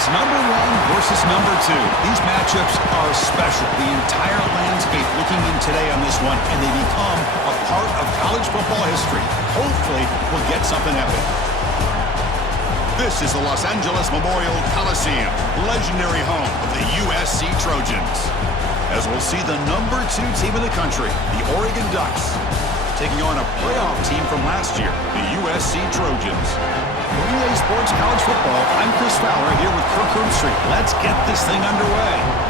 It's number one versus number two. These matchups are special. The entire landscape looking in today on this one, and they become a part of college football history. Hopefully, we'll get something epic. This is the Los Angeles Memorial Coliseum, legendary home of the USC Trojans. As we'll see the number two team in the country, the Oregon Ducks, taking on a playoff team from last year, the USC Trojans. For EA Sports College Football, I'm Chris Fowler here with Kirk Herbstreit. Let's get this thing underway.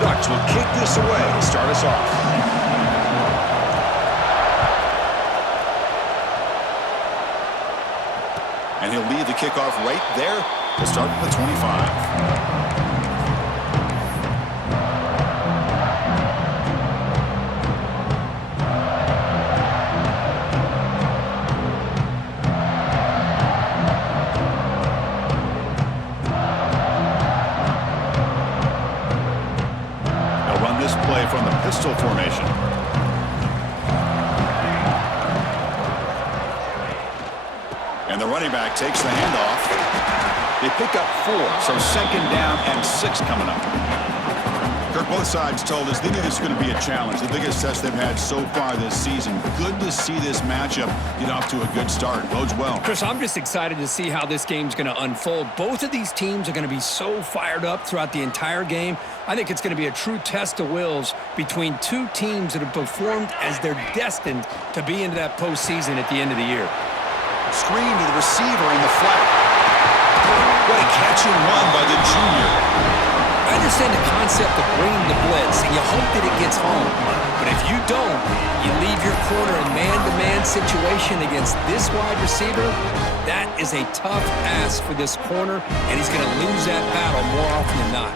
Ducks will kick this away to start us off. And he'll lead the kickoff right there to start at the 25. From the pistol formation. And the running back takes the handoff. They pick up 4, so second down and 6 coming up. Kirk, both sides told us they knew this was going to be a challenge, the biggest test they've had so far this season. Good to see this matchup get off to a good start. Bodes well. Chris, I'm just excited to see how this game's going to unfold. Both of these teams are going to be so fired up throughout the entire game. I think it's going to be a true test of wills between two teams that have performed as they're destined to be into that postseason at the end of the year. Screen to the receiver in the flat. What a catch and run by the junior. I understand the concept of bringing the blitz, and you hope that it gets home. But if you don't, you leave your corner in man-to-man situation against this wide receiver. That is a tough ask for this corner, and he's going to lose that battle more often than not.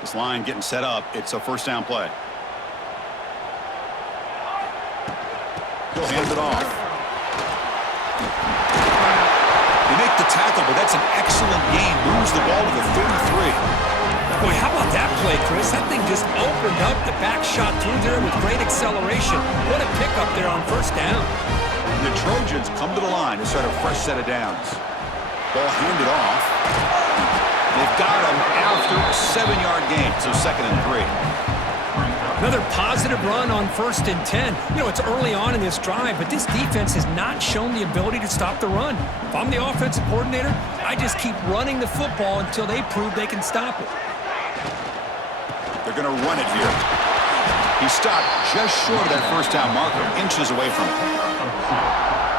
This line getting set up. It's a first down play. He'll hand it off. They make the tackle, but that's an excellent gain. Moves the ball to the 33. Boy, how about that play, Chris? That thing just opened up. The back shot through there with great acceleration. What a pickup there on first down. And the Trojans come to the line to start a fresh set of downs. Ball handed off. They've got him after a 7-yard gain, so 2nd and 3. Another positive run on 1st and 10. You know, it's early on in this drive, but this defense has not shown the ability to stop the run. If I'm the offensive coordinator, I just keep running the football until they prove they can stop it. They're going to run it here. He stopped just short of that first down marker, inches away from it.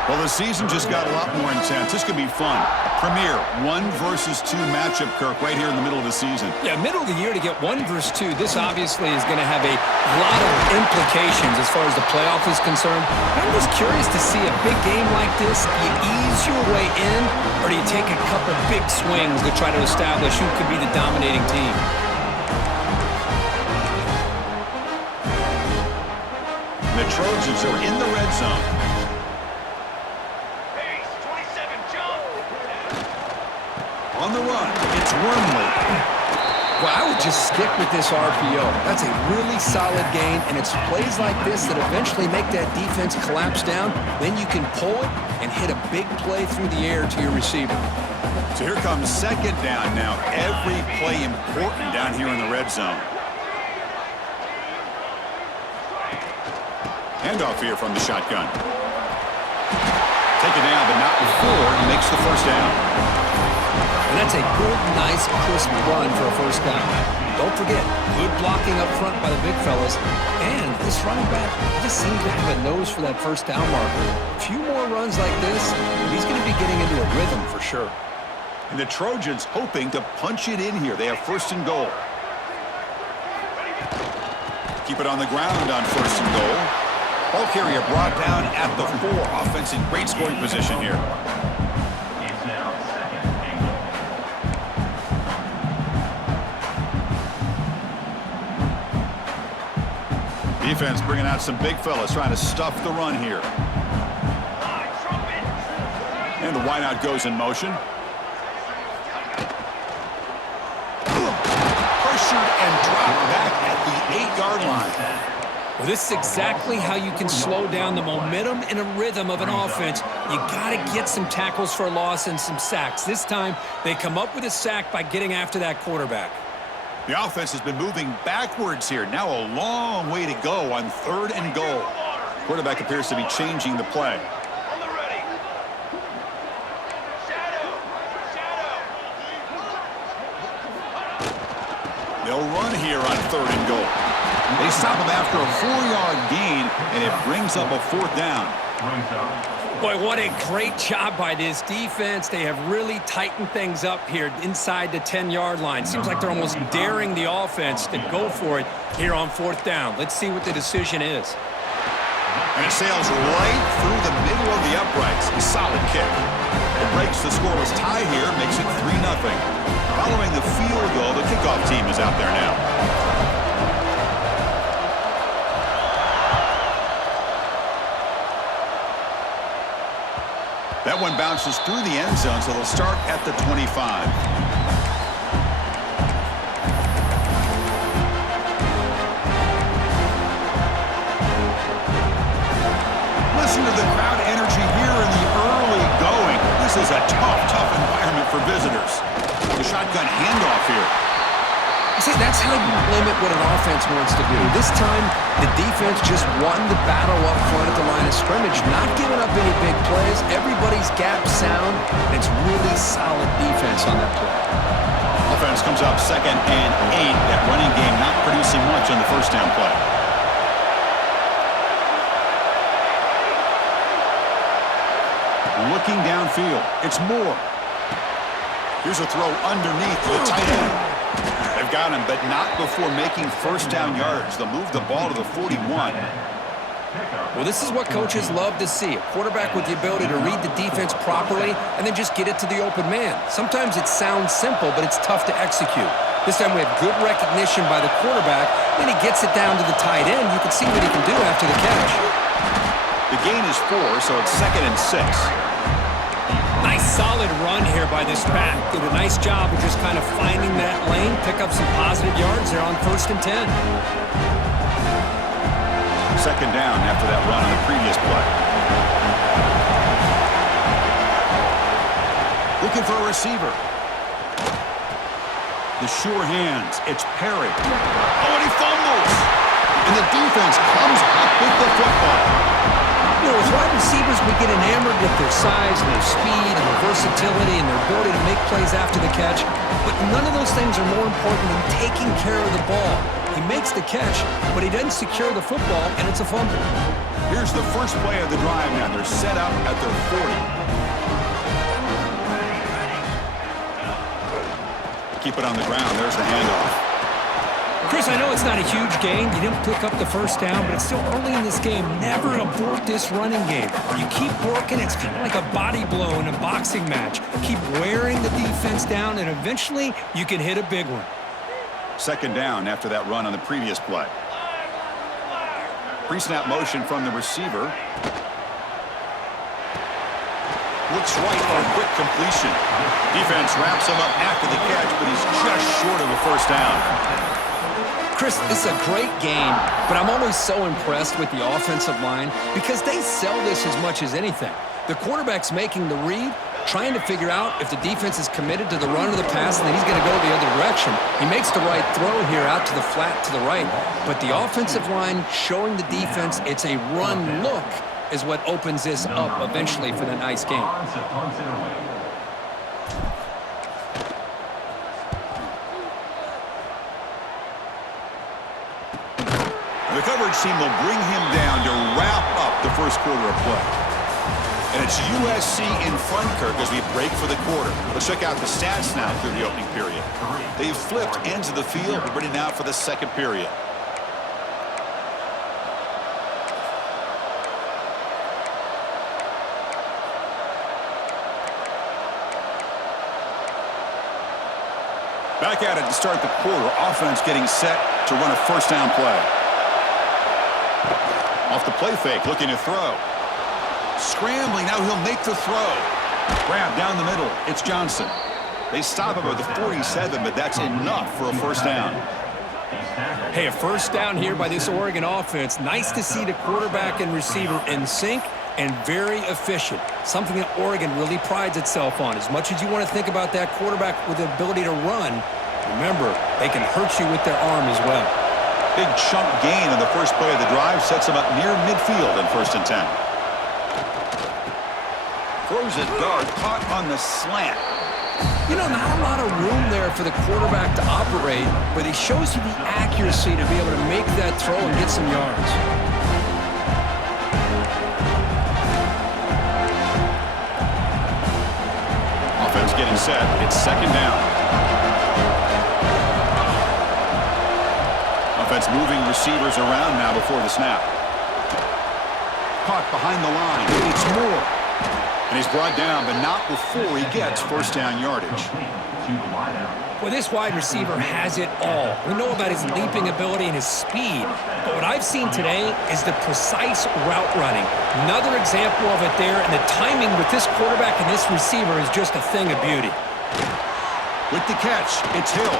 Well, the season just got a lot more intense. This could be fun. Premier 1 versus 2 matchup, Kirk, right here in the middle of the season. Yeah, middle of the year to get 1 versus 2. This obviously is going to have a lot of implications as far as the playoff is concerned. I'm just curious to see a big game like this. Do you ease your way in, or do you take a couple big swings to try to establish who could be the dominating team? The Trojans are in the red zone. On the run, it's Wormley. Well, I would just stick with this RPO. That's a really solid gain, and it's plays like this that eventually make that defense collapse down. Then you can pull it and hit a big play through the air to your receiver. So here comes 2nd down now. Every play important down here in the red zone. Handoff here from the shotgun. Take it down, but not before he makes the first down. And that's a good, nice, crisp run for a first down. Don't forget, good blocking up front by the big fellas. And this running back just seems to have a nose for that first down marker. A few more runs like this, and he's going to be getting into a rhythm for sure. And the Trojans hoping to punch it in here. They have first and goal. Keep it on the ground on first and goal. Ball carrier brought down at the 4. Offense in great scoring position here. Defense bringing out some big fellas trying to stuff the run here. And the wideout goes in motion. Pressured and dropped back at the 8-yard line. Well, this is exactly how you can slow down the momentum and a rhythm of an offense. You got to get some tackles for a loss and some sacks. This time, they come up with a sack by getting after that quarterback. The offense has been moving backwards here. Now a long way to go on third and goal. Quarterback appears to be changing the play. They'll run here on third and goal. They stop him after a 4-yard gain, and it brings up a 4th down. Boy, what a great job by this defense. They have really tightened things up here inside the 10-yard line. Seems like they're almost daring the offense to go for it here on 4th down. Let's see what the decision is. And it sails right through the middle of the uprights. A solid kick. It breaks the scoreless tie here, makes it 3-0. Following the field goal, the kickoff team is out there now. That one bounces through the end zone, so they'll start at the 25. Listen to the crowd energy here in the early going. This is a tough environment for visitors. The shotgun handoff here. See, that's how you limit what an offense wants to do. This time, the defense just won the battle up front at the line of scrimmage, not giving up any big plays. Everybody's gap sound, and it's really solid defense on that play. Offense comes up 2nd and 8. That running game not producing much on the first down play. Looking downfield, it's Moore. Here's a throw underneath the tight end. They've got him, but not before making first down yards. They'll move the ball to the 41. Well, this is what coaches love to see. A quarterback with the ability to read the defense properly and then just get it to the open man. Sometimes it sounds simple, but it's tough to execute. This time we have good recognition by the quarterback. Then he gets it down to the tight end. You can see what he can do after the catch. The gain is 4, so it's 2nd and 6. Nice solid run here by this back. Did a nice job of just kind of finding that lane, pick up some positive yards there on 1st and 10. 2nd down after that run on the previous play. Looking for a receiver. The sure hands. It's Perry. Oh, and he fumbles. And the defense comes up with the football. You know, as wide receivers, we get enamored with their size and their speed and their versatility and their ability to make plays after the catch. But none of those things are more important than taking care of the ball. He makes the catch, but he doesn't secure the football, and it's a fumble. Here's the first play of the drive now. They're set up at their 40. Keep it on the ground. There's the handoff. Chris, I know it's not a huge gain. You didn't pick up the first down, but it's still early in this game. Never abort this running game. You keep working. It's kind of like a body blow in a boxing match. Keep wearing the defense down, and eventually you can hit a big one. 2nd down after that run on the previous play. Pre-snap motion from the receiver. Looks right for a quick completion. Defense wraps him up after the catch, but he's just short of a first down. Chris, this is a great game, but I'm always so impressed with the offensive line because they sell this as much as anything. The quarterback's making the read, trying to figure out if the defense is committed to the run or the pass, and then he's going to go the other direction. He makes the right throw here out to the flat to the right, but the offensive line showing the defense it's a run look is what opens this up eventually for the nice game. The coverage team will bring him down to wrap up the first quarter of play. And it's USC in front, Kirk, as we break for the quarter. Let's check out the stats now through the opening period. They've flipped ends of the field. We're ready now for the second period. Back at it to start the quarter. Offense getting set to run a first down play. Off the play fake, looking to throw. Scrambling, now he'll make the throw. Grab down the middle, it's Johnson. They stop him at the 47, but that's enough for a first down. Hey, a first down here by this Oregon offense. Nice to see the quarterback and receiver in sync and very efficient. Something that Oregon really prides itself on. As much as you want to think about that quarterback with the ability to run, remember, they can hurt you with their arm as well. Big chunk gain on the first play of the drive sets him up near midfield in 1st and 10. Throws it guard, caught on the slant. You know, not a lot of room there for the quarterback to operate, but he shows you the accuracy to be able to make that throw and get some yards. Offense getting set. It's 2nd down. Offense moving receivers around now before the snap. Caught behind the line. It's Moore. And he's brought down, but not before he gets first down yardage. Well, this wide receiver has it all. We know about his leaping ability and his speed, but what I've seen today is the precise route running. Another example of it there, and the timing with this quarterback and this receiver is just a thing of beauty. With the catch, it's Hill.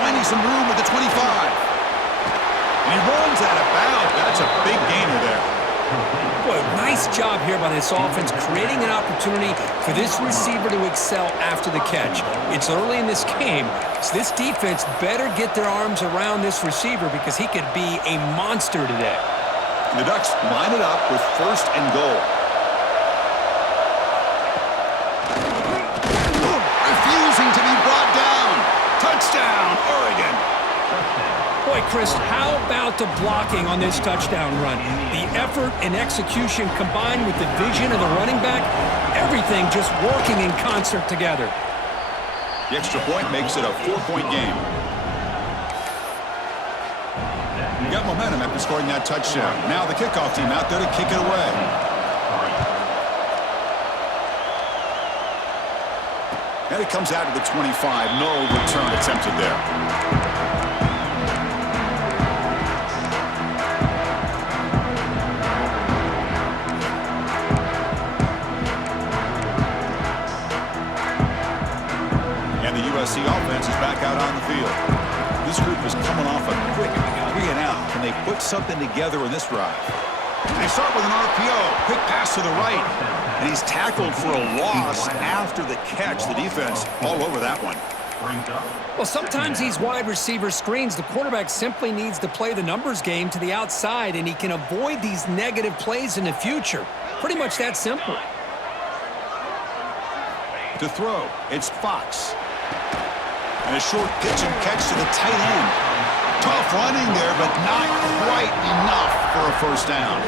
Finding some room at the 25. And he runs out of bounds. That's a big gainer there. Boy, nice job here by this offense, creating an opportunity for this receiver to excel after the catch. It's early in this game, so this defense better get their arms around this receiver because he could be a monster today. The Ducks line it up with 1st and goal. Refusing to be brought down. Touchdown, Oregon. Boy, Chris, how about the blocking on this touchdown run? The effort and execution combined with the vision of the running back, everything just working in concert together. The extra point makes it a 4-point game. You got momentum after scoring that touchdown. Now the kickoff team out there to kick it away. And it comes out to the 25. No return attempted there. USC offense is back out on the field. This group is coming off a quick 3-and-out. Can they put something together in this drive? They start with an RPO. Quick pass to the right. And he's tackled for a loss after the catch. The defense all over that one. Well, sometimes these wide receiver screens, the quarterback simply needs to play the numbers game to the outside, and he can avoid these negative plays in the future. Pretty much that simple. To throw, it's Fox. And a short pitch and catch to the tight end. Tough running there, but not quite enough for a first down.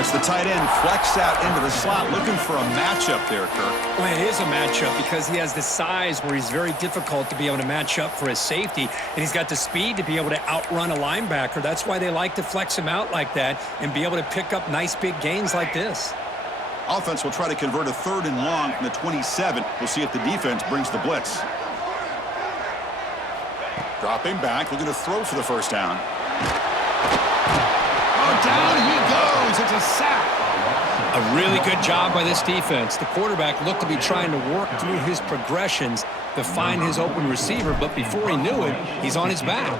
It's the tight end flexed out into the slot, looking for a matchup there, Kirk. Well, it is a matchup because he has the size where he's very difficult to be able to match up for his safety, and he's got the speed to be able to outrun a linebacker. That's why they like to flex him out like that and be able to pick up nice big gains like this. Offense will try to convert a 3rd and long from the 27. We'll see if the defense brings the blitz. Dropping back, looking to throw for the first down. Oh, down he goes. It's a sack. A really good job by this defense. The quarterback looked to be trying to work through his progressions to find his open receiver, but before he knew it, he's on his back.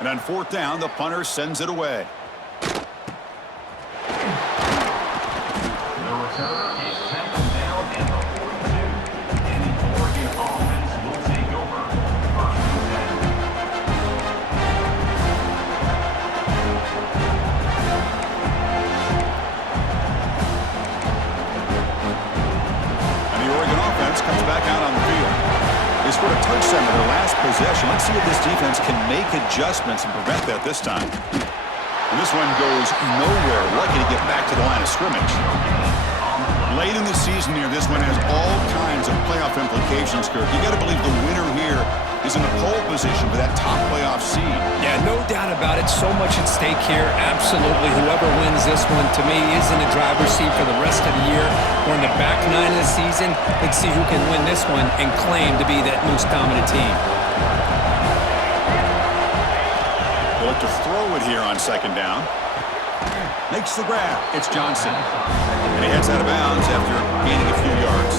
And on 4th down, the punter sends it away. Scored a touchdown in their last possession. Let's see if this defense can make adjustments and prevent that this time. And this one goes nowhere. Lucky to get back to the line of scrimmage. Late in the season here, this one has all kinds of playoff implications, Kirk. You got to believe the winner here is in the pole position for that top playoff seed. Yeah, no doubt about it. So much at stake here. Absolutely. Whoever wins this one, to me, is in the driver's seat for the rest of the year. We're in the back nine of the season. Let's see who can win this one and claim to be that most dominant team. They'll look to throw it here on second down. Makes the grab. It's Johnson. And he heads out of bounds after gaining a few yards.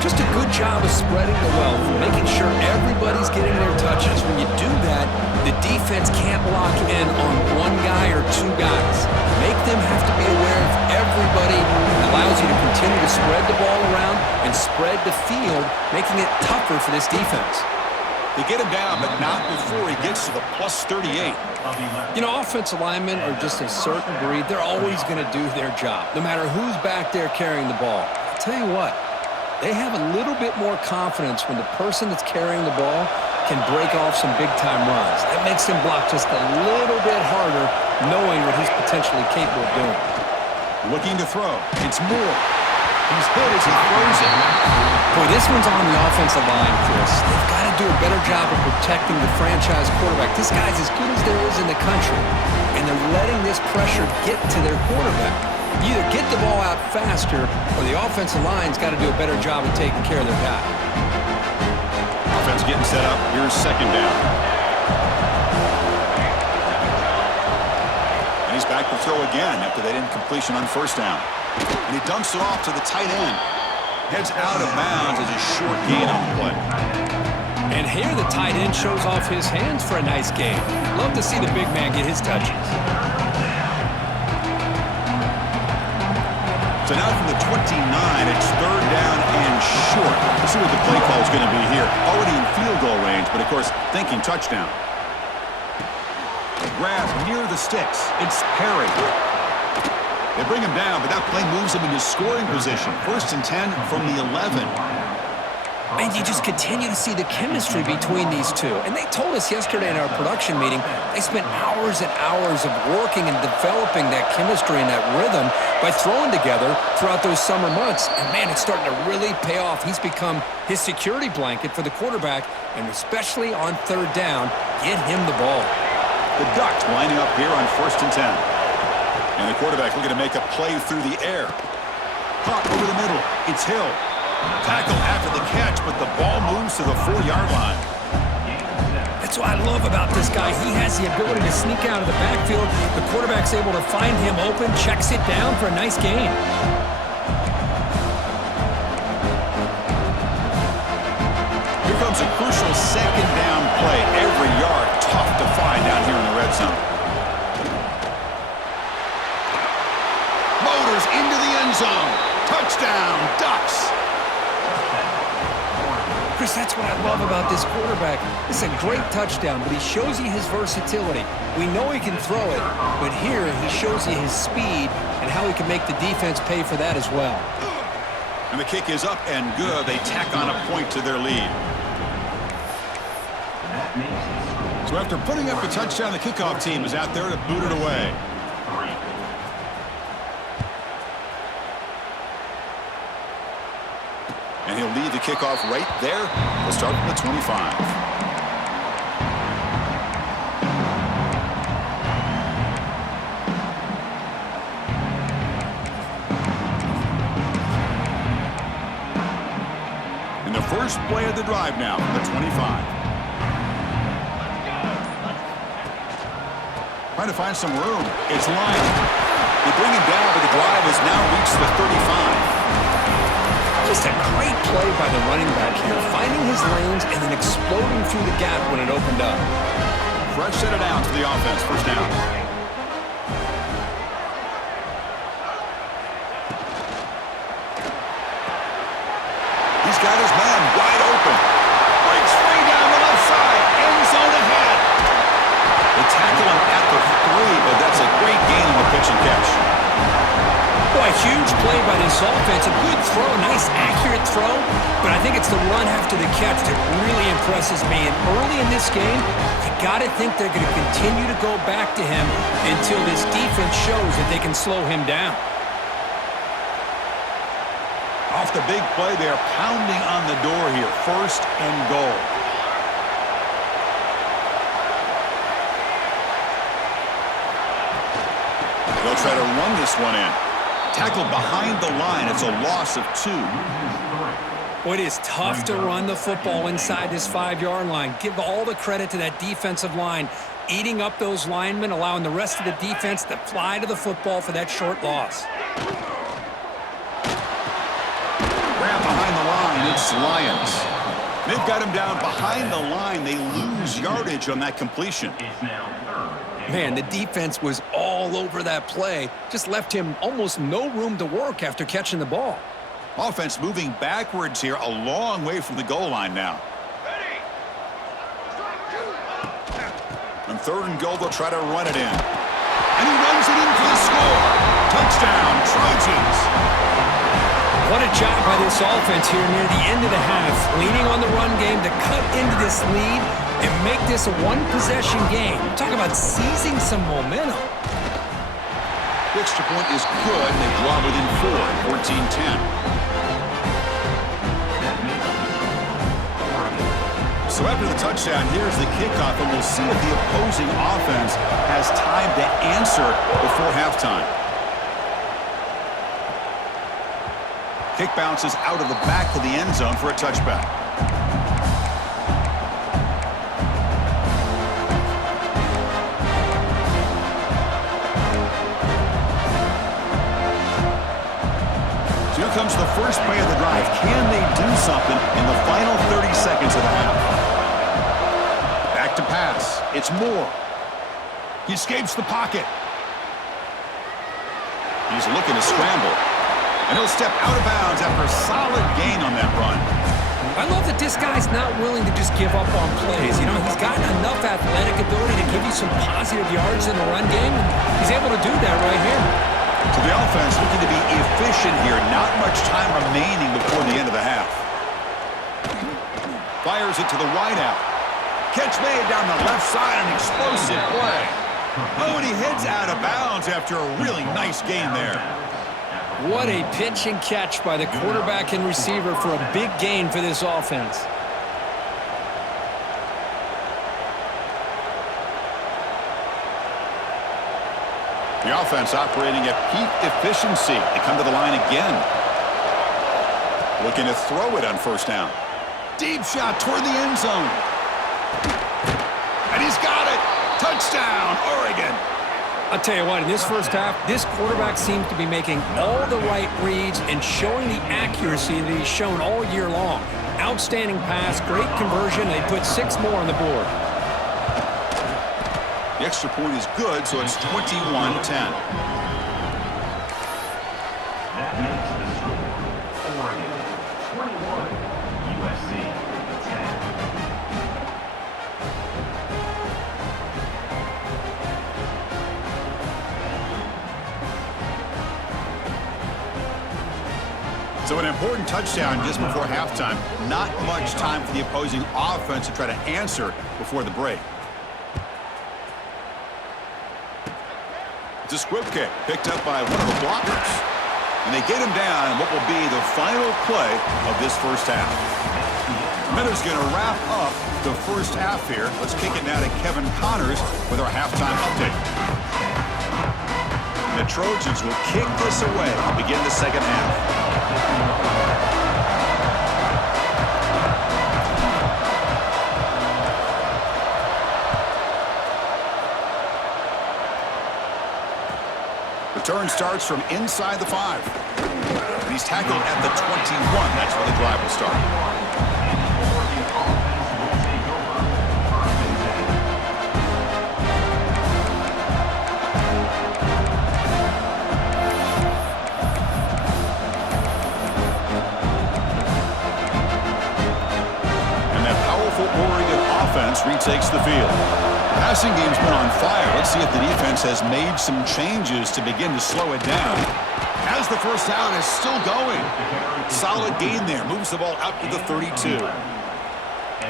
Just a good job of spreading the wealth, making sure everybody's getting their touches. When you do that, the defense can't lock in on one guy or two guys. Make them have to be aware of everybody. It allows you to continue to spread the ball around and spread the field, making it tougher for this defense. They get him down, but not before he gets to the plus 38. You know, offensive linemen are just a certain breed. They're always going to do their job, no matter who's back there carrying the ball. I'll tell you what, they have a little bit more confidence when the person that's carrying the ball can break off some big-time runs. That makes them block just a little bit harder, knowing what he's potentially capable of doing. Looking to throw. It's Moore. He's hit as he throws it. Boy, this one's on the offensive line, Chris. They've got to do a better job of protecting the franchise quarterback. This guy's as good as there is in the country, and they're letting this pressure get to their quarterback. You either get the ball out faster, or the offensive line's got to do a better job of taking care of their guy. Offense getting set up. Here's second down. And he's back to throw again after that incompletion on first down. And he dumps it off to the tight end. Heads out of bounds as a short gain on the play. And here the tight end shows off his hands for a nice game. Love to see the big man get his touches. So now from the 29, it's third down and short. Let's see what the play call is going to be here. Already in field goal range, but of course, thinking touchdown. The grab near the sticks. It's Perry. They bring him down, but that play moves him into scoring position. 1st and 10 from the 11. And you just continue to see the chemistry between these two. And they told us yesterday in our production meeting, they spent hours and hours of working and developing that chemistry and that rhythm by throwing together throughout those summer months. And, man, it's starting to really pay off. He's become his security blanket for the quarterback, and especially on third down, get him the ball. The Ducks lining up here on 1st and 10. And the quarterback looking to make a play through the air. Caught over the middle. It's Hill. Tackle after the catch, but the ball moves to the 4-yard line. That's what I love about this guy. He has the ability to sneak out of the backfield. The quarterback's able to find him open, checks it down for a nice gain. Here comes a crucial second down play. Every yard tough to find down here in the red zone. Motors into the end zone. Touchdown, Ducks. Chris, that's what I love about this quarterback. It's a great touchdown, but he shows you his versatility. We know he can throw it, but here he shows you his speed and how he can make the defense pay for that as well. And the kick is up and good. They tack on a point to their lead. So after putting up a touchdown, the kickoff team is out there to boot it away. And he'll lead the kickoff right there. We'll start from the 25. And the first play of the drive now, the 25. Trying to find some room. It's Lyon. They bring him down, but the drive has now reached the 35. Just a great play by the running back here, finding his lanes and then exploding through the gap when it opened up. Fresh set of downs for the offense. First down. He's got his man wide open. Breaks free down the left side. End zone ahead. They tackle him at the 3, but that's a great gain on the pitch and catch. Boy, huge play by this offense. A good throw, a nice accurate throw, but I think it's the run after the catch that really impresses me. And early in this game, you got to think they're going to continue to go back to him until this defense shows that they can slow him down. Off the big play, they are pounding on the door here. 1st and goal. They'll try to run this one in. Tackled behind the line. It's a loss of 2. Boy, it is tough to run the football inside this 5-yard line. Give all the credit to that defensive line, eating up those linemen, allowing the rest of the defense to fly to the football for that short loss. Grab behind the line. It's Lions. They've got him down behind the line. They lose yardage on that completion. Man, the defense was all over that play. Just left him almost no room to work after catching the ball. Offense moving backwards here, a long way from the goal line now. On 3rd and goal, they'll try to run it in. And he runs it in for the score. Touchdown, Trojans. What a job by this offense here near the end of the half, leaning on the run game to cut into this lead and make this a one-possession game. Talk about seizing some momentum. The extra point is good, and they draw within 4, 14-10. So after the touchdown, here's the kickoff, and we'll see if the opposing offense has time to answer before halftime. Kick bounces out of the back of the end zone for a touchback. So here comes the first play of the drive. Can they do something in the final 30 seconds of the half? Back to pass. It's Moore. He escapes the pocket. He's looking to scramble. And he'll step out of bounds after a solid gain on that run. I love that this guy's not willing to just give up on plays. You know, he's got enough athletic ability to give you some positive yards in the run game, and he's able to do that right here. So the offense looking to be efficient here. Not much time remaining before the end of the half. Fires it to the wideout. Catch made down the left side, an explosive play. Oh, and he heads out of bounds after a really nice gain there. What a pitch and catch by the quarterback and receiver for a big gain for this offense. The offense operating at peak efficiency. They come to the line again. Looking to throw it on 1st down. Deep shot toward the end zone. And he's got it. Touchdown, Oregon. I'll tell you what, in this first half, this quarterback seems to be making all the right reads and showing the accuracy that he's shown all year long. Outstanding pass, great conversion. They put 6 more on the board. The extra point is good, so it's 21-10. That makes the score Oregon 21, USC 10. So an important touchdown just before halftime. Not much time for the opposing offense to try to answer before the break. It's a squib kick picked up by one of the blockers. And they get him down in what will be the final play of this first half. Miller's going to wrap up the first half here. Let's kick it now to Kevin Connors with our halftime update. The Trojans will kick this away to begin the second half. The turn starts from inside the 5. And he's tackled at the 21. That's where the drive will start. Oregon offense retakes the field. passing game's been on fire. Let's see if the defense has made some changes to begin to slow it down. Has the first down, is still going. Solid gain there. Moves the ball out to the 32.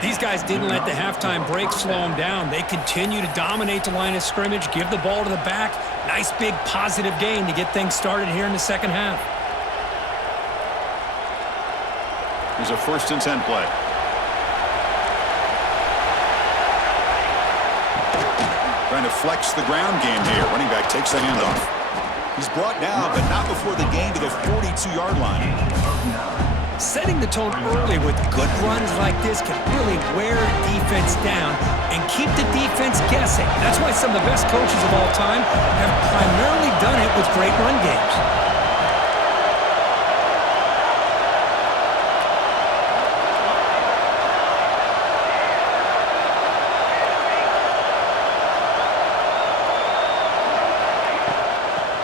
These guys didn't let the halftime break slow them down. They continue to dominate the line of scrimmage, give the ball to the back. Nice big positive gain to get things started here in the second half. Here's a 1st and 10 play. Trying to flex the ground game here. Running back takes the handoff. He's brought down, but not before the gain to the 42-yard line. Setting the tone early with good runs like this can really wear defense down and keep the defense guessing. That's why some of the best coaches of all time have primarily done it with great run games.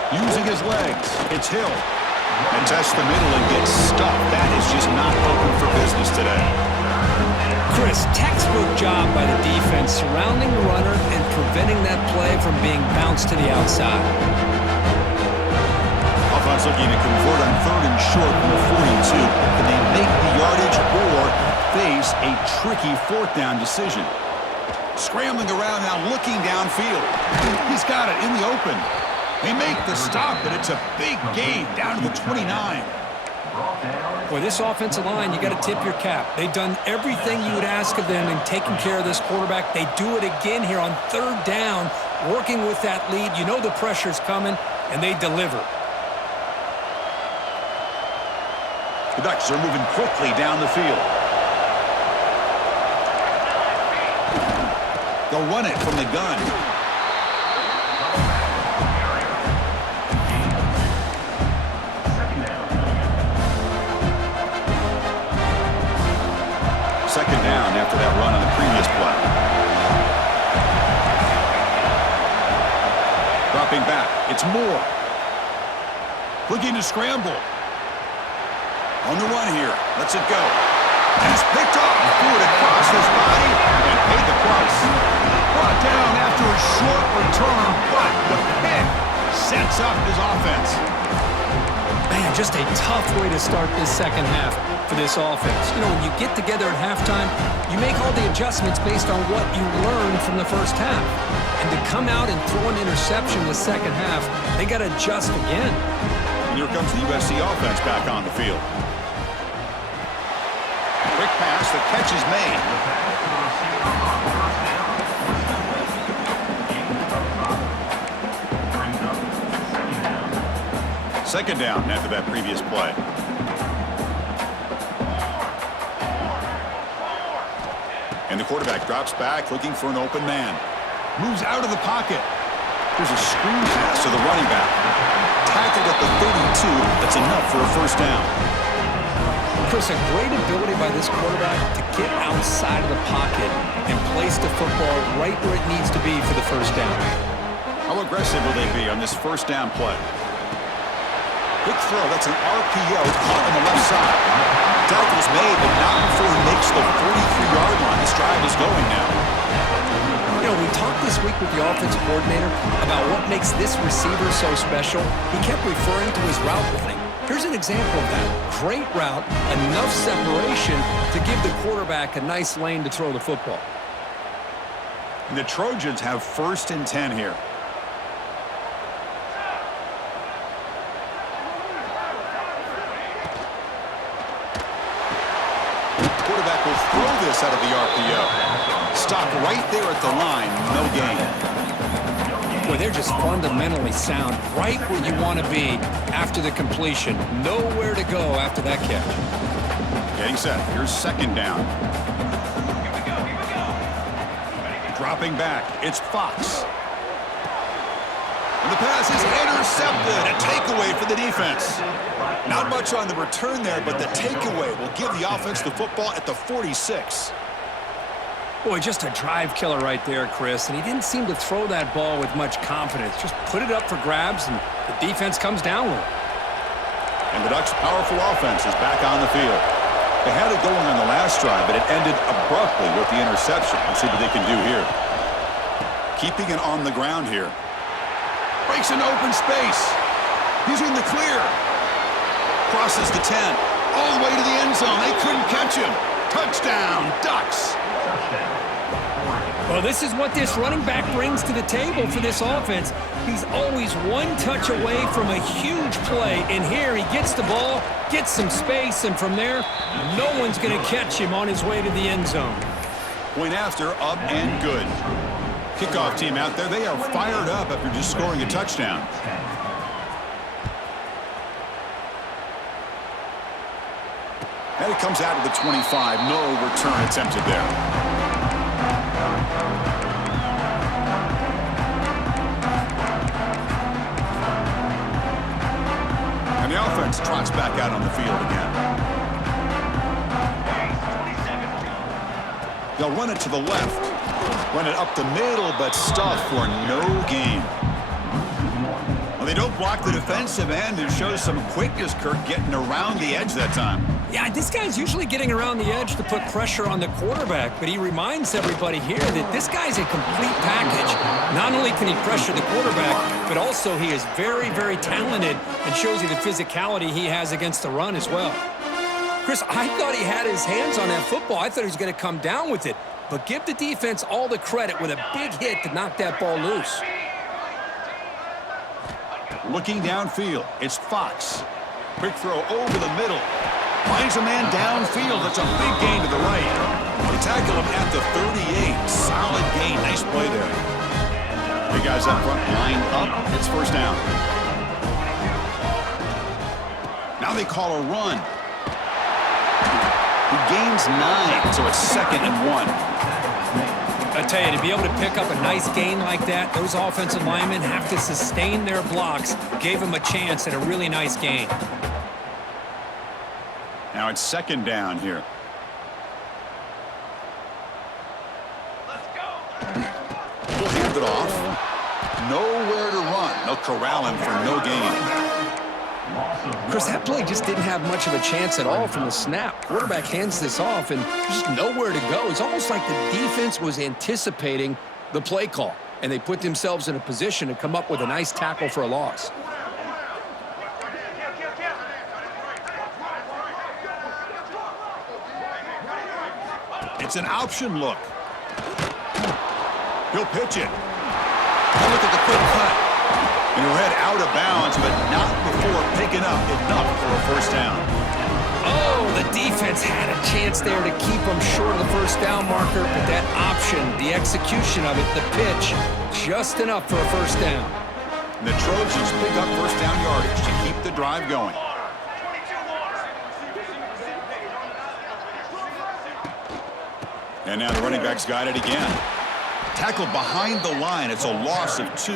Using his legs, it's Hill. And tests the middle and gets stuffed. That is just not open for business today. Chris, textbook job by the defense surrounding the runner and preventing that play from being bounced to the outside. Offense looking to convert on 3rd and short from the 42. Can they make the yardage or face a tricky 4th down decision? Scrambling around now, looking downfield. He's got it in the open. They make the stop, and it's a big gain down to the 29. Boy, this offensive line, you got to tip your cap. They've done everything you would ask of them in taking care of this quarterback. They do it again here on 3rd down, working with that lead. You know the pressure's coming, and they deliver. The Ducks are moving quickly down the field. They'll run it from the gun. Second down after that run on the previous play. Dropping back, it's Moore. Looking to scramble. On the run here, lets it go. And it's picked off. Threw it across his body and paid the price. Brought down after a short return, but the pick sets up his offense. Man, just a tough way to start this second half for this offense. You know, when you get together at halftime, you make all the adjustments based on what you learned from the first half. And to come out and throw an interception in the second half, they got to adjust again. And here comes the USC offense back on the field. Quick pass, the catch is made. Second down after that previous play. And the quarterback drops back, looking for an open man. Moves out of the pocket. Here's a screen pass to the running back. Tackled at the 32. That's enough for a 1st down. Chris, a great ability by this quarterback to get outside of the pocket and place the football right where it needs to be for the 1st down. How aggressive will they be on this 1st down play? Quick throw, that's an RPO caught on the left side. Tackle's made, but not before he makes the 43-yard line. This drive is going now. You know, we talked this week with the offensive coordinator about what makes this receiver so special. He kept referring to his route running. Here's an example of that. Great route, enough separation to give the quarterback a nice lane to throw the football. And the Trojans have 1st and 10 here. Quarterback will throw this out of the RPO. Stopped right there at the line, no gain. Boy, they're just fundamentally sound, right where you want to be after the completion. Nowhere to go after that catch. Getting set. Here's 2nd down. Dropping back. It's Fox. And the pass is intercepted. A takeaway for the defense. Not much on the return there, but the takeaway will give the offense the football at the 46. Boy, just a drive killer right there, Chris. And he didn't seem to throw that ball with much confidence. Just put it up for grabs, and the defense comes down with it. And the Ducks' powerful offense is back on the field. They had it going on the last drive, but it ended abruptly with the interception. Let's see what they can do here. keeping it on the ground here. Breaks into open space. He's in the clear. Crosses the 10. All the way to the end zone. They couldn't catch him. Touchdown, Ducks. Well, this is what this running back brings to the table for this offense. He's always one touch away from a huge play. And here he gets the ball, gets some space, and from there, no one's going to catch him on his way to the end zone. Point after, up and good. Kickoff team out there, they are fired up after just scoring a touchdown. And it comes out to the 25. No return attempted there. And the offense trots back out on the field again. They'll run it to the left. Run it up the middle, but stuff for no gain. Well, they don't block the defensive end and show some quickness, Kirk, getting around the edge that time. Yeah, this guy's usually getting around the edge to put pressure on the quarterback, but he reminds everybody here that this guy's a complete package. Not only can he pressure the quarterback, but also he is very, very talented and shows you the physicality he has against the run as well. Chris, I thought he had his hands on that football. I thought he was going to come down with it, but give the defense all the credit with a big hit to knock that ball loose. Looking downfield, it's Fox. Quick throw over the middle. Finds a man downfield. That's a big gain to the right. They tackle him at the 38. Solid gain. Nice play there. Big guys up front, lined up. It's first down. Now they call a run. He gains 9, so it's 2nd and 1. I tell you, to be able to pick up a nice gain like that, those offensive linemen have to sustain their blocks. Gave him a chance at a really nice gain. Now it's 2nd down here. He'll hand it off. Nowhere to run. They'll corral him for no gain. Chris, that play just didn't have much of a chance at all from the snap. Quarterback hands this off and just nowhere to go. It's almost like the defense was anticipating the play call, and they put themselves in a position to come up with a nice tackle for a loss. It's an option look. He'll pitch it. Now look at the quick cut. And he'll head out of bounds, but not before picking up enough for a first down. Oh, the defense had a chance there to keep them short of the first down marker, but that option, the execution of it, the pitch, just enough for a first down. And the Trojans pick up first down yardage to keep the drive going. And now the running back's got it again. Tackled behind the line. It's a loss of 2.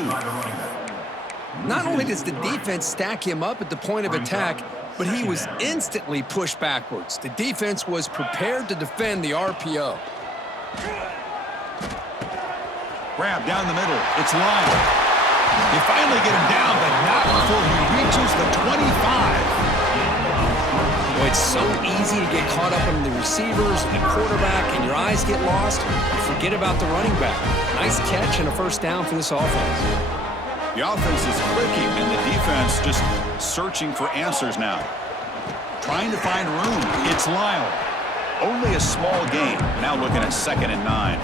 Not only does the defense stack him up at the point of attack, but he was instantly pushed backwards. The defense was prepared to defend the RPO. Grab down the middle. It's Lyle. You finally get him down, but not before he reaches the 25. Boy, it's so easy to get caught up in the receivers and the quarterback, and your eyes get lost. Forget about the running back. Nice catch and a first down for this offense. The offense is clicking, and the defense just searching for answers now. Trying to find room. It's Lyle. Only a small gain. Now looking at 2nd and 9.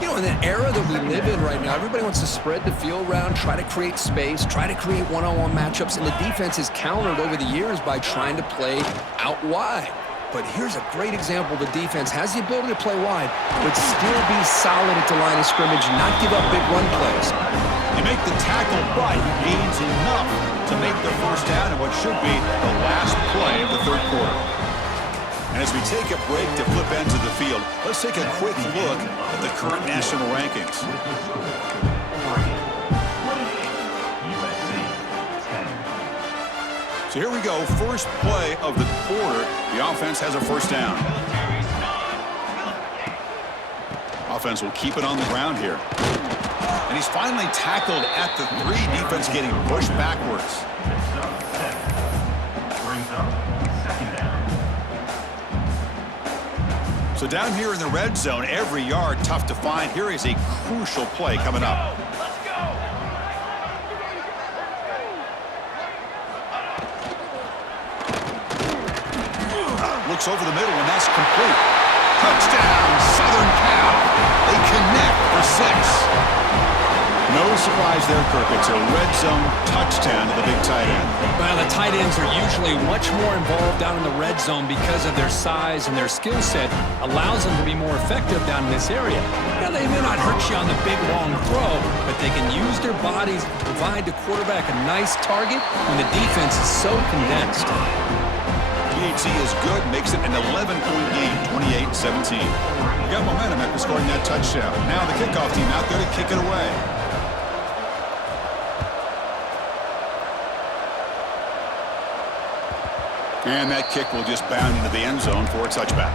You know, in the era that we live in right now, everybody wants to spread the field around, try to create space, try to create one-on-one matchups, and the defense has countered over the years by trying to play out wide. But here's a great example. The defense has the ability to play wide, but still be solid at the line of scrimmage, not give up big run plays. They make the tackle, but he gains enough to make the first down in what should be the last play of the 3rd quarter. And as we take a break to flip ends of the field, let's take a quick look at the current national rankings. So here we go, first play of the quarter. The offense has a first down. Offense will keep it on the ground here. And he's finally tackled at the 3. Defense getting pushed backwards. So down here in the red zone, every yard tough to find. Here is a crucial play coming up. Looks over the middle, and that's complete. Touchdown, Southern Cal. They connect for 6. No surprise there, Kirk. It's a red zone touchdown to the big tight end. Well, the tight ends are usually much more involved down in the red zone because of their size and their skill set allows them to be more effective down in this area. Now, they may not hurt you on the big, long throw, but they can use their bodies to provide the quarterback a nice target when the defense is so condensed. PHC is good, makes it an 11-point game, 28-17. We got momentum after scoring that touchdown. Now the kickoff team out there to kick it away. And that kick will just bound into the end zone for a touchback.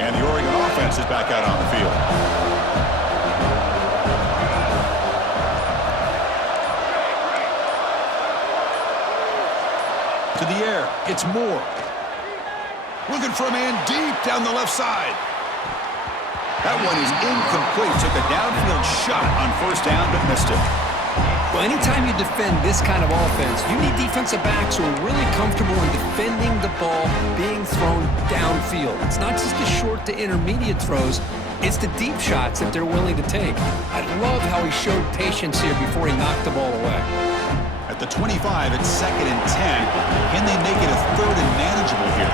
And the Oregon offense is back out on the field. To the air, it's Moore. Looking for a man deep down the left side. That one is incomplete. Took a downfield shot on first down, but missed it. Well, anytime you defend this kind of offense, you need defensive backs who are really comfortable in defending the ball being thrown downfield. It's not just the short to intermediate throws, it's the deep shots that they're willing to take. I love how he showed patience here before he knocked the ball away. At the 25, it's 2nd and 10. Can they make it a 3rd and manageable here?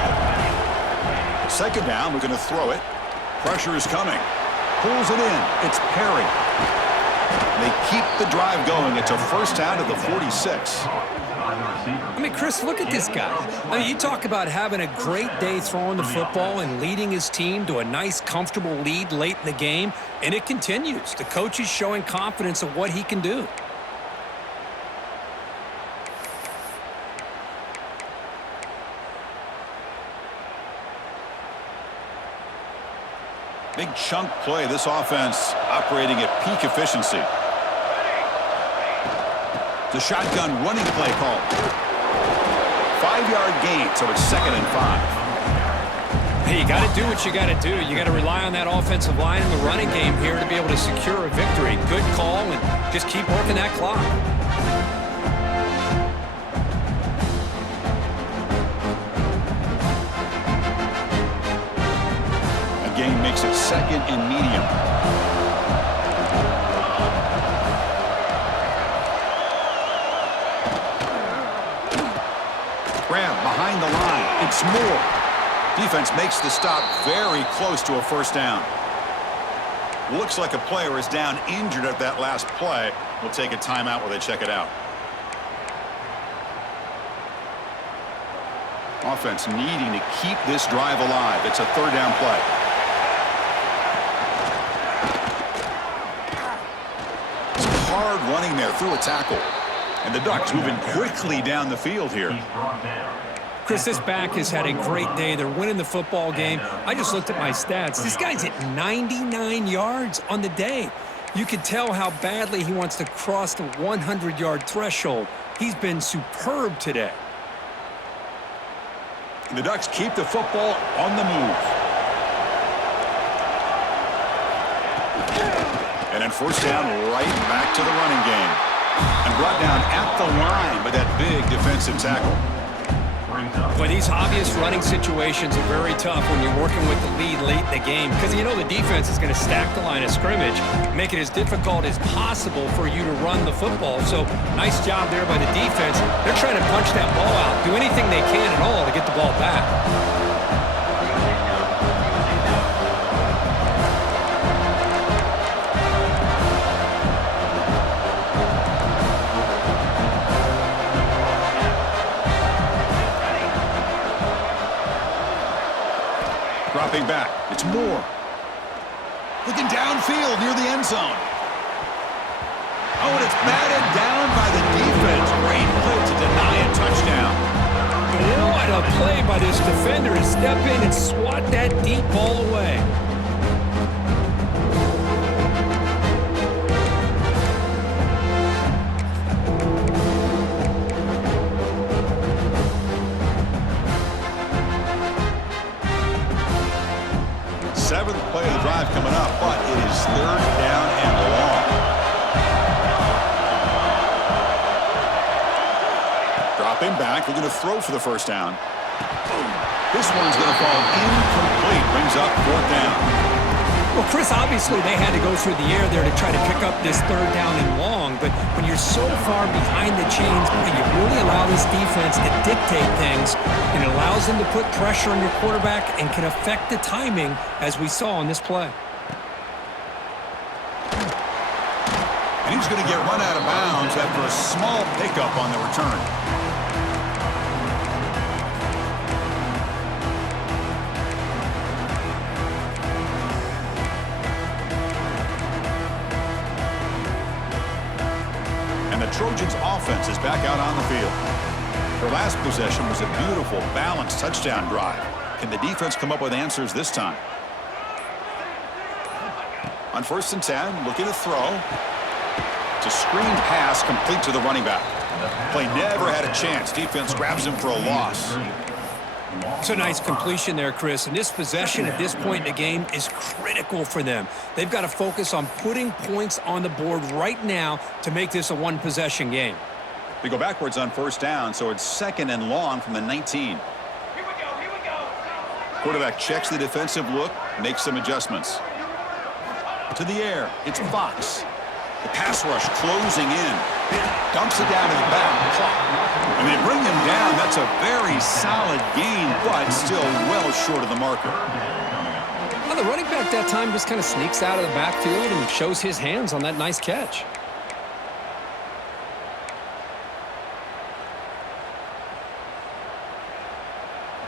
2nd down, we're going to throw it. Pressure is coming. Pulls it in. It's Perry. They keep the drive going. It's a first down to the 46. I mean, Chris, look at this guy. I mean, you talk about having a great day throwing the football and leading his team to a nice, comfortable lead late in the game, and it continues. The coach is showing confidence of what he can do. Big chunk play. This offense operating at peak efficiency. The shotgun running play call. 5-yard gain, so it's 2nd and 5. Hey, you got to do what you got to do. You got to rely on that offensive line in the running game here to be able to secure a victory. Good call, and just keep working that clock. Gain makes it 2nd and medium. Graham behind the line. It's Moore. Defense makes the stop very close to a first down. Looks like a player is down injured at that last play. We'll take a timeout while they check it out. Offense needing to keep this drive alive. It's a 3rd down play. Hard running there through a tackle. And the Ducks moving quickly down the field here. Chris, this back has had a great day. They're winning the football game. I just looked at my stats. This guy's at 99 yards on the day. You can tell how badly he wants to cross the 100-yard threshold. He's been superb today. And the Ducks keep the football on the move. And then first down, right back to the running game. And brought down at the line by that big defensive tackle. But these obvious running situations are very tough when you're working with the lead late in the game because you know the defense is going to stack the line of scrimmage, make it as difficult as possible for you to run the football. So nice job there by the defense. They're trying to punch that ball out, do anything they can at all to get the ball back. Dropping back. It's Moore. Looking downfield near the end zone. Oh, and it's batted down by the defense. Great play to deny a touchdown. What What a play by this defender to step in and swat that deep ball away. Seventh play of the drive coming up, but it is third down and long. Dropping back, looking to throw for the first down. This one's going to fall incomplete, brings up fourth down. Well, Chris, obviously they had to go through the air there to try to pick up this third down and long, but when you're so far behind the chains, you really allow this defense to dictate things, and it allows them to put pressure on your quarterback and can affect the timing, as we saw on this play. And he's going to get run out of bounds after a small pickup on the return. And the Trojans' offense is back out on the field. Their last possession was a beautiful, balanced touchdown drive. Can the defense come up with answers this time? On 1st and 10, looking to throw. It's a screen pass complete to the running back. Play never had a chance. Defense grabs him for a loss. It's a nice completion there, Chris, and this possession at this point in the game is critical for them. They've got to focus on putting points on the board right now to make this a one-possession game. They go backwards on 1st down, so it's 2nd and long from the 19. Here we go. Quarterback checks the defensive look, makes some adjustments. To the air, it's Fox. The pass rush closing in. Dumps it down to the back. And they bring him down. That's a very solid gain, but still well short of the marker. Well, the running back that time just kind of sneaks out of the backfield and shows his hands on that nice catch.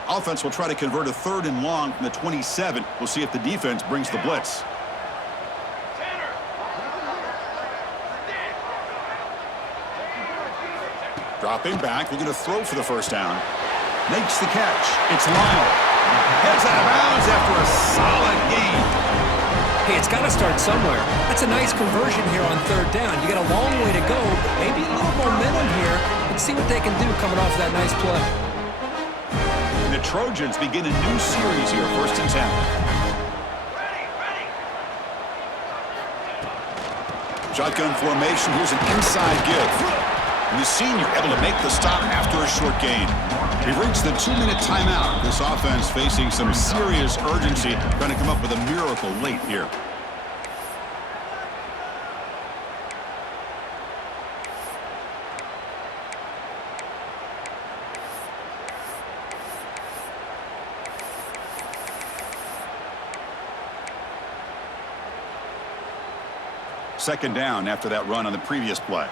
Offense will try to convert a 3rd and long from the 27. We'll see if the defense brings the blitz. Dropping back, looking to throw for the first down. Makes the catch. It's Lyle. Heads out of bounds after a solid gain. Hey, it's got to start somewhere. That's a nice conversion here on 3rd down. You got a long way to go, but maybe a little momentum here. Let's see what they can do coming off that nice play. And the Trojans begin a new series here, 1st and 10. Shotgun formation. Here's an inside give. And the senior able to make the stop after a short gain. We've reached the 2-minute timeout. This offense facing some serious urgency, trying to come up with a miracle late here. Second down after that run on the previous play.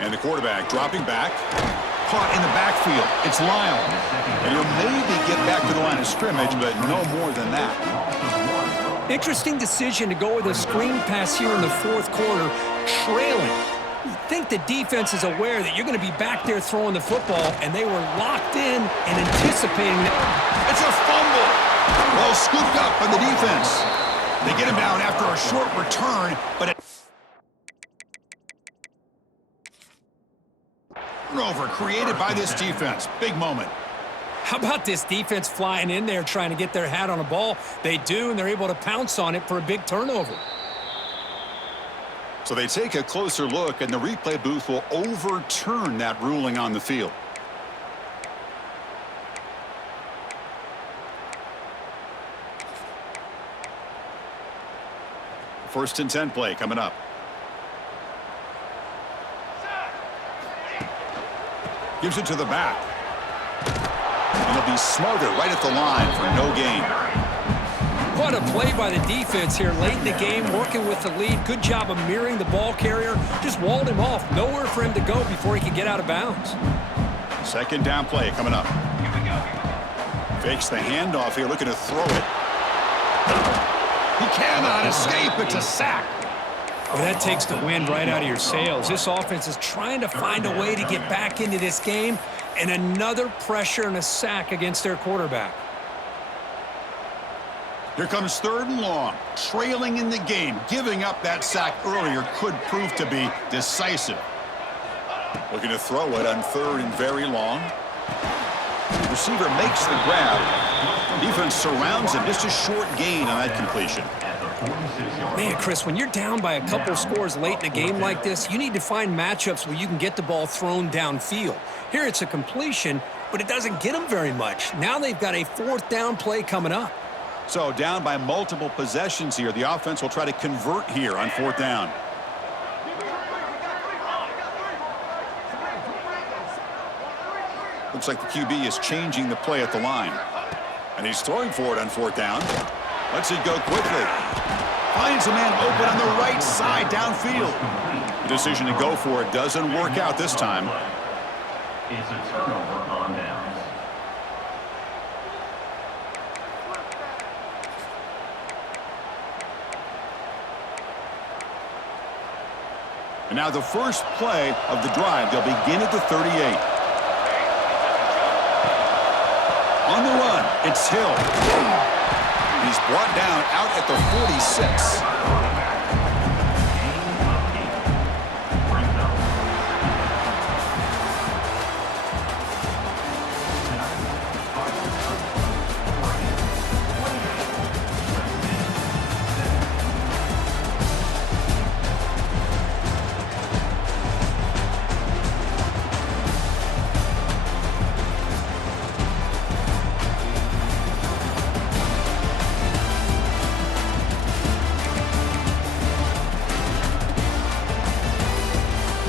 And the quarterback dropping back. Caught in the backfield. It's Lyle. And he'll maybe get back to the line of scrimmage, but no more than that. Interesting decision to go with a screen pass here in the 4th quarter, trailing. You think the defense is aware that you're going to be back there throwing the football, and they were locked in and anticipating that. It's a fumble. Well scooped up by the defense. They get him down after a short return, but it turnover created by this defense. Big moment. How about this defense flying in there trying to get their hat on a ball? They do, and they're able to pounce on it for a big turnover. So they take a closer look, and the replay booth will overturn that ruling on the field. First and 10 play coming up. Gives it to the back. And he'll be smothered right at the line for no gain. What a play by the defense here late in the game, working with the lead. Good job of mirroring the ball carrier. Just walled him off. Nowhere for him to go before he could get out of bounds. Second down play coming up. Fakes the handoff here, looking to throw it. He cannot escape. It's a sack. Well, that takes the wind right out of your sails. This offense is trying to find a way to get back into this game, and another pressure and a sack against their quarterback. Here comes 3rd and long. Trailing in the game. Giving up that sack earlier could prove to be decisive. Looking to throw it on 3rd and very long. Receiver makes the grab. Defense surrounds him. Just a short gain on that completion. Man, Chris, when you're down by a couple scores late in a game like this, you need to find matchups where you can get the ball thrown downfield. Here it's a completion, but it doesn't get them very much. Now they've got a 4th down play coming up. So down by multiple possessions here. The offense will try to convert here on 4th down. Looks like the QB is changing the play at the line. And he's throwing for it on 4th down. Lets it go quickly. Finds a man open on the right side downfield. The decision to go for it doesn't work out this time. It's a turnover on downs. And now the first play of the drive. They'll begin at the 38. On the run, it's Hill. He's brought down out at the 46.